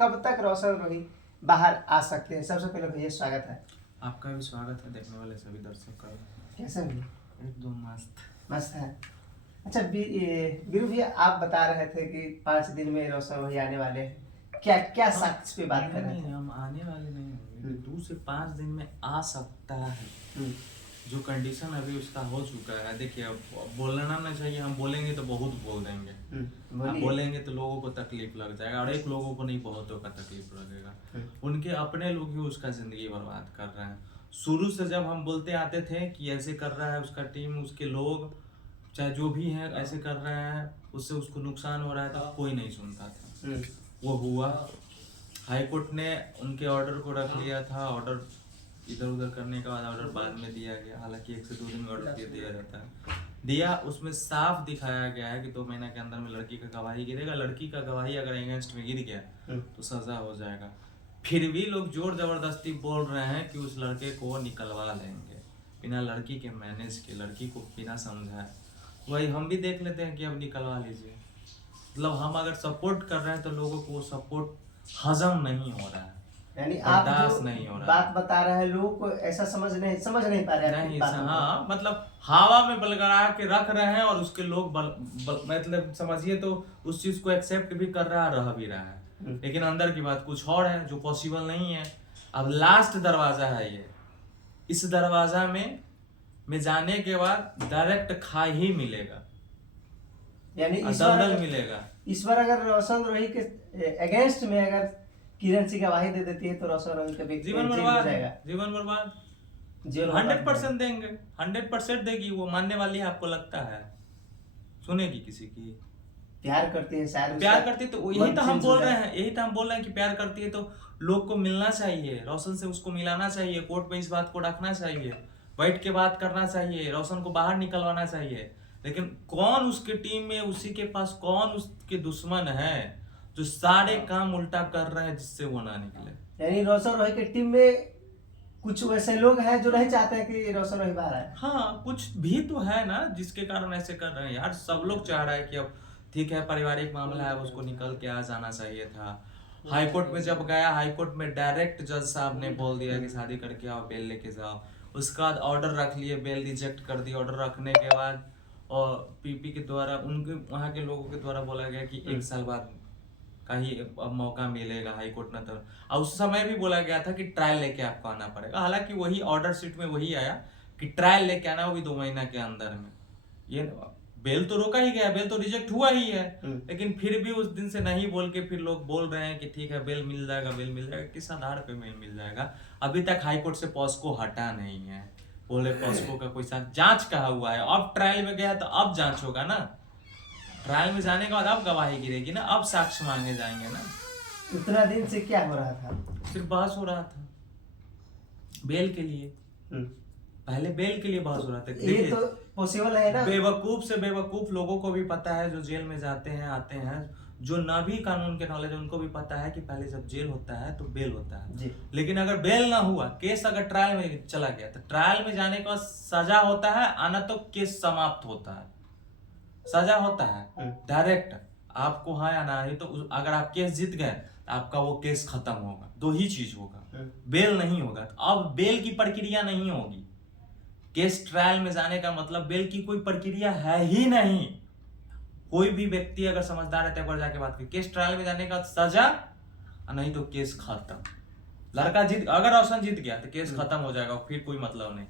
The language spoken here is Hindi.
कब तक रोशन रोही बाहर आ सकते हैं? सबसे पहले भैया स्वागत है। आपका भी स्वागत है, देखने वाले सभी दर्शक का। कैसे हैं? एकदम मस्त। मस्त है। अच्छा वीरू भैया, आप बता रहे थे कि 5 दिन में रोशन रोही आने वाले हैं। क्या क्या साक्ष्य पे बात कर रहे थे? हम आने वाले नहीं होंगे, 2 से 5 दिन में आ सकता है। जो कंडीशन अभी उसका हो चुका है, देखिए अब बोलना नहीं चाहिए, हम बोलेंगे तो बहुत बोल देंगे। आप बोलेंगे तो लोगों को तकलीफ लग जाएगा, और एक लोगों को नहीं बहुतों का तकलीफ लगेगा। उनके अपने लोग ही उसका जिंदगी बर्बाद कर रहे हैं। शुरू से जब हम बोलते आते थे कि ऐसे कर रहा है उसका टीम, उसके लोग चाहे जो भी हैं ऐसे कर रहे हैं, उससे उसको नुकसान हो रहा है, तो कोई नहीं सुनता था। वो हुआ, हाईकोर्ट ने उनके ऑर्डर को रख लिया था। ऑर्डर इधर उधर करने के बाद ऑर्डर बाद में दिया गया, हालांकि 1 से 2 दिन में ऑर्डर दिया जाता है। दिया, उसमें साफ दिखाया गया है कि 2 महीने के अंदर में लड़की का गवाही गिरेगा। लड़की का गवाही अगर अगेंस्ट में गिर गया तो सजा हो जाएगा। फिर भी लोग जोर जबरदस्ती बोल रहे हैं कि उस लड़के को निकलवा लेंगे, बिना लड़की के मैनेज के, लड़की को बिना समझाए। वही हम भी देख लेते हैं कि अब निकलवा लीजिए। मतलब हम अगर सपोर्ट कर रहे हैं तो लोगों को सपोर्ट हजम नहीं हो रहा है, यानी आप जो नहीं हो रहा बात बता रहे हैं, लोगों को ऐसा समझ नहीं पा रहे हैं नहीं। हाँ, मतलब हवा में बलगड़ा के रख रहे हैं, और उसके लोग मतलब समझिए तो उस चीज को एक्सेप्ट भी कर रहा है, रह भी रहा है, लेकिन अंदर की बात कुछ और है जो पॉसिबल नहीं है। अब लास्ट दरवाजा है ये, इस दरवाजा में जाने के बाद डायरेक्ट खा ही मिलेगा, यानी दलदल मिलेगा। इस बार अगर रोशन रोही के अगेंस्ट में अगर किरण सिंह गवाही दे देती है तो रोशन रोही का जीवन बर्बाद हो जाएगा। जीवन बर्बाद 100% देंगे, 100% देगी वो। मानने वाली है, आपको लगता है सुनेगी किसी की? प्यार करती है शायद, प्यार करती है तो यही तो हम बोल रहे हैं, यही तो हम बोल रहे हैं कि प्यार करती है तो लोग को मिलना चाहिए, रोशन से उसको मिलाना चाहिए, कोर्ट में इस बात को रखना चाहिए, बैठ के बात करना चाहिए, रोशन को बाहर निकलवाना चाहिए। लेकिन कौन उसके टीम में, उसी के पास कौन उसके दुश्मन है जो सारे काम उल्टा कर रहे हैं जिससे वो ना निकले? यानी रोशन रोही की टीम में कुछ वैसे लोग हैं जो नहीं चाहते हैं कि रोशन रोही बाहर आए। हाँ, कुछ भी तो है ना जिसके कारण ऐसे कर रहे हैं यार। सब लोग चाह रहा है कि अब ठीक है, पारिवारिक मामला है, उसको निकल के आ जाना चाहिए था। हाईकोर्ट में जब गया, हाईकोर्ट में डायरेक्ट जज साहब ने बोल दिया कि शादी करके आओ, बेल लेके जाओ। उसके बाद ऑर्डर रख लिए, बेल रिजेक्ट कर दी। ऑर्डर रखने के बाद और पीपी के द्वारा, उनके वहाँ के लोगों के द्वारा बोला गया कि 1 साल बाद का ही अब मौका मिलेगा। हाईकोर्ट ने तो, और उस समय भी बोला गया था कि ट्रायल लेके आपको आना पड़ेगा। हालांकि वही ऑर्डर शीट में वही आया कि ट्रायल लेके आना, वो भी 2 महीना के अंदर में। ये बेल तो रोका ही गया, बेल तो रिजेक्ट हुआ ही है, लेकिन फिर भी उस दिन से नहीं बोल के फिर लोग बोल रहे हैं कि ठीक है बेल मिल जाएगा, बेल मिल जाएगा। किस आधार पे बेल मिल जाएगा? अभी तक हाईकोर्ट से पॉस्को हटा नहीं है। बोले पॉस्को का कोई साथ जांच कहा हुआ है, अब ट्रायल में गया तो अब जांच होगा ना। ट्रायल में जाने के बाद अब गवाही गिरेगी ना, अब साक्ष्य मांगे जाएंगे ना। उतना दिन से क्या हो रहा था? सिर्फ बहस हो रहा था बेल के लिए। पहले बेल के लिए बहस हो रहा था। ये तो पॉसिबल है ना। बेवकूफ से बेवकूफ लोगों को भी पता है, जो जेल में जाते हैं आते हैं, जो ना भी कानून के नॉलेज, उनको भी पता है कि पहले जब जेल होता है तो बेल होता है। लेकिन अगर बेल ना हुआ, केस अगर ट्रायल में चला गया, तो ट्रायल में जाने का सजा होता है, आना तो केस समाप्त होता है, सजा होता है डायरेक्ट। आपको हाँ या ना है, तो अगर आप केस जीत गए तो आपका वो केस खत्म होगा। 2 ही चीज होगा, बेल नहीं होगा। तो अब बेल की प्रक्रिया नहीं होगी। केस ट्रायल में जाने का मतलब बेल की कोई प्रक्रिया है ही नहीं। कोई भी व्यक्ति अगर समझदार है तो जाके बात करे, केस ट्रायल में जाने का सजा, नहीं तो केस खत्म। लड़का जीत, अगर रोशन जीत गया तो केस खत्म हो जाएगा, फिर कोई मतलब नहीं।